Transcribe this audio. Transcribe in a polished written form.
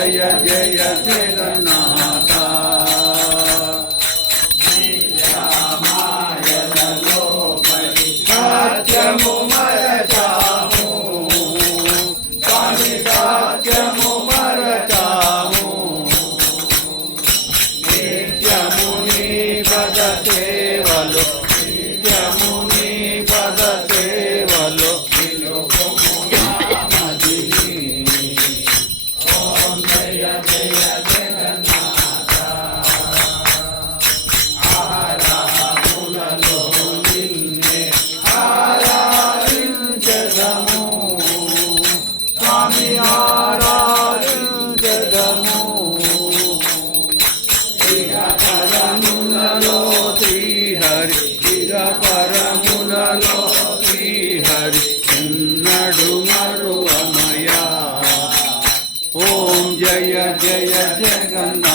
జయ జయ జగన్నాథ సత్యము మరచాము స్వామి సత్యము మరచాము నిత్యము నీ పద సేవలు నిత్యము నీ పద సేవలు ఓం జయ జయ జగన్నాథ ఆరాములలో నిన్నే ఆరాధించెదము స్వామి ఆరాధించెదము పరములలో శ్రీహరి పరములలో శ్రీహరి ఎన్నడు మరువమయా ఓం జయ జయ జగన్నాథ